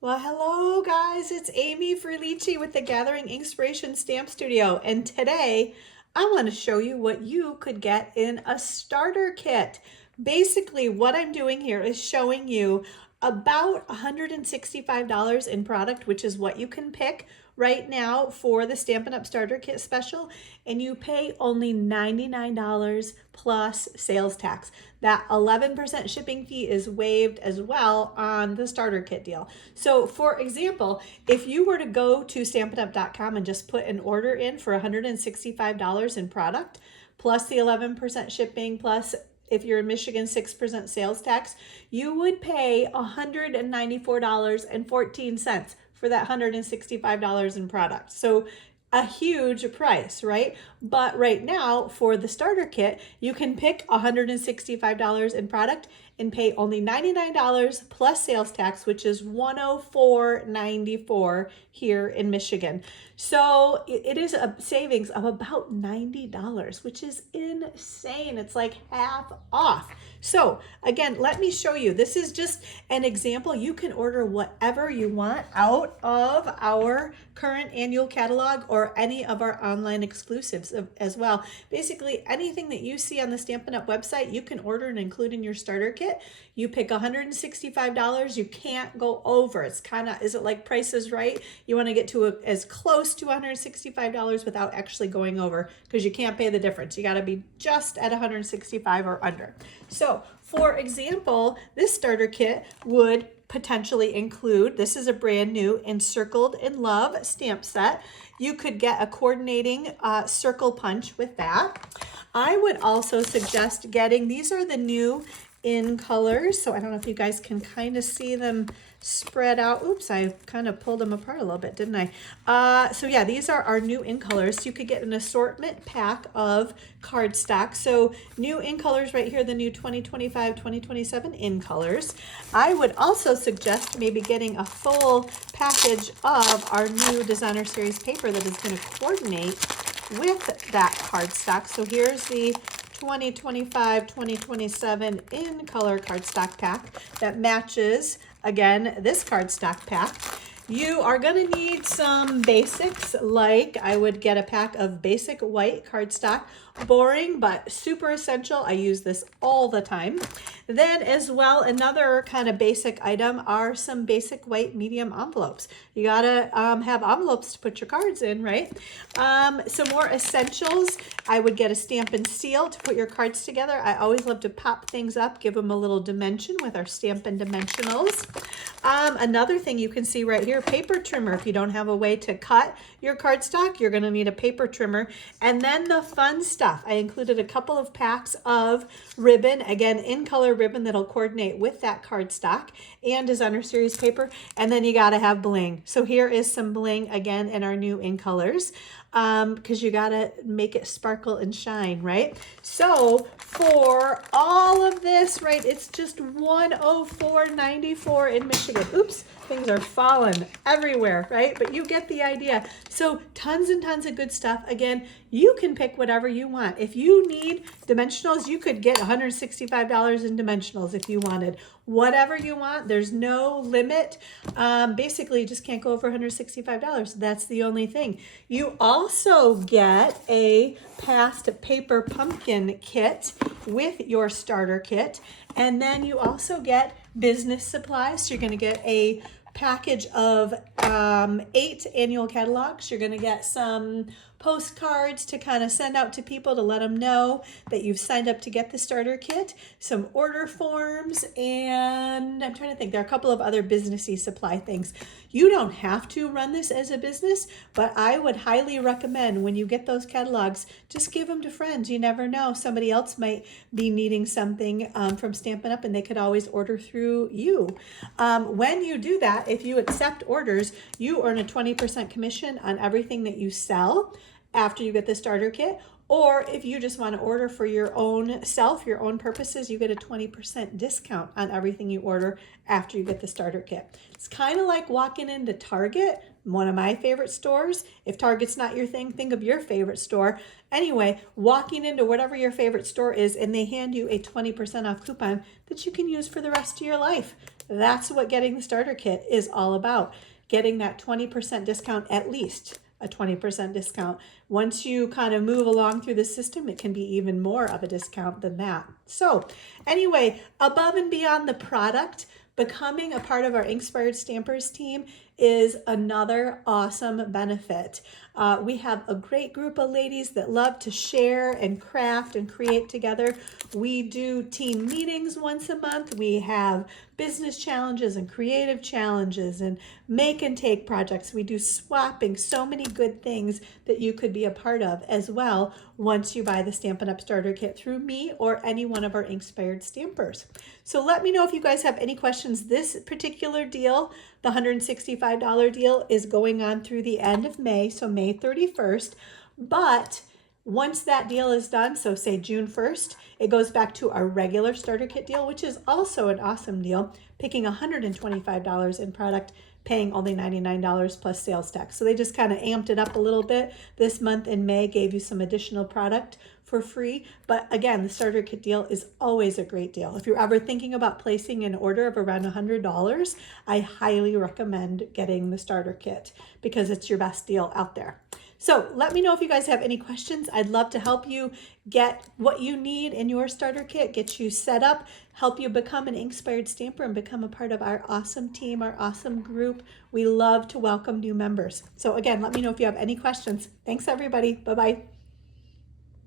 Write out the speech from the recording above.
Well, hello guys, it's amyfrillici with the Gathering Inspiration Stamp Studio, and today I want to show you what you could get in a starter kit. Basically, what I'm doing here is showing you about $165 in product, which is what you can pick right now for the Stampin' Up! Starter Kit special, and you pay only $99 plus sales tax. That 11% shipping fee is waived as well on the starter kit deal. So for example, if you were to go to stampinup.com and just put an order in for $165 in product, plus the 11% shipping, plus if you're in Michigan, 6% sales tax, you would pay $194.14 for that $165 in product. So a huge price, right? But right now for the starter kit, you can pick $165 in product and pay only $99 plus sales tax, which is $104.94 here in Michigan. So it is a savings of about $90, which is insane. It's like half off. So again, let me show you. This is just an example. You can order whatever you want out of our current annual catalog or any of our online exclusives as well. Basically, anything that you see on the Stampin' Up! Website, you can order and include in your starter kit. You pick $165. You can't go over. It's kind of, is it like Price is Right? You want to get to as close to $165 without actually going over, because you can't pay the difference. You got to be just at $165 or under. So for example, this starter kit would potentially include, this is a brand new Encircled in Love stamp set. You could get a coordinating circle punch with that. I would also suggest getting, these are the new in colors, so I don't know if you guys can kind of see them spread out. Oops, I kind of pulled them apart a little bit, didn't I? So yeah, these are our new in colors. So you could get an assortment pack of cardstock. So new in colors right here, the new 2025, 2027 in colors. I would also suggest maybe getting a full package of our new designer series paper that is going to coordinate with that cardstock. So here's the 2025, 2027 in color cardstock pack that matches, again, this cardstock pack. You are going to need some basics, like I would get a pack of basic white cardstock. Boring, but super essential. I use this all the time. Then as well, another kind of basic item are some basic white medium envelopes. You gotta have envelopes to put your cards in, right? Some more essentials. I would get a Stampin' Seal to put your cards together. I always love to pop things up, give them a little dimension with our Stampin' Dimensionals. Another thing you can see right here, paper trimmer. If you don't have a way to cut your cardstock, you're gonna need a paper trimmer. And then the fun stuff. I included a couple of packs of ribbon, again, in color ribbon that'll coordinate with that cardstock and designer series paper. And then you gotta have bling. So here is some bling, again, in our new in colors, because you gotta make it sparkle and shine, right? So for all of this, right, it's just $104.94 in Michigan. Oops, things are falling everywhere, right? But you get the idea. So tons and tons of good stuff. Again, you can pick whatever you want. If you need dimensionals, you could get $165 in dimensionals if you wanted. Whatever you want, there's no limit. Basically, you just can't go over $165. That's the only thing. You also get a past paper pumpkin kit with your starter kit. And then you also get business supplies. So you're going to get a package of 8 annual catalogs. You're going to get some postcards to kind of send out to people to let them know that you've signed up to get the starter kit, some order forms, and I'm trying to think, there are a couple of other businessy supply things. You don't have to run this as a business, but I would highly recommend when you get those catalogs, just give them to friends. You never know, somebody else might be needing something from Stampin' Up! And they could always order through you. When you do that, if you accept orders, you earn a 20% commission on everything that you sell after you get the starter kit. Or if you just want to order for your own self, your own purposes, you get a 20% discount on everything you order after you get the starter kit. It's kind of like walking into Target, one of my favorite stores. If Target's not your thing, think of your favorite store. Anyway, walking into whatever your favorite store is and they hand you a 20% off coupon that you can use for the rest of your life. That's what getting the starter kit is all about. Getting that 20% discount, at least a 20% discount. Once you kind of move along through the system, it can be even more of a discount than that. So anyway, above and beyond the product, becoming a part of our Inkspired Stampers team is another awesome benefit. We have a great group of ladies that love to share and craft and create together. We do team meetings once a month. We have business challenges and creative challenges and make and take projects. We do swapping, so many good things that you could be a part of as well once you buy the Stampin' Up! Starter Kit through me or any one of our Inkspired Stampers. So let me know if you guys have any questions. This particular deal, the $165 deal, is going on through the end of May, so May 31st. But once that deal is done, so say June 1st, it goes back to our regular starter kit deal, which is also an awesome deal, picking $125 in product, paying only $99 plus sales tax. So they just kind of amped it up a little bit this month in May, gave you some additional product for free. But again, the starter kit deal is always a great deal. If you're ever thinking about placing an order of around $100, I highly recommend getting the starter kit because it's your best deal out there. So let me know if you guys have any questions. I'd love to help you get what you need in your starter kit, get you set up, help you become an Inkspired Stamper and become a part of our awesome team, our awesome group. We love to welcome new members. So again, let me know if you have any questions. Thanks everybody. Bye-bye.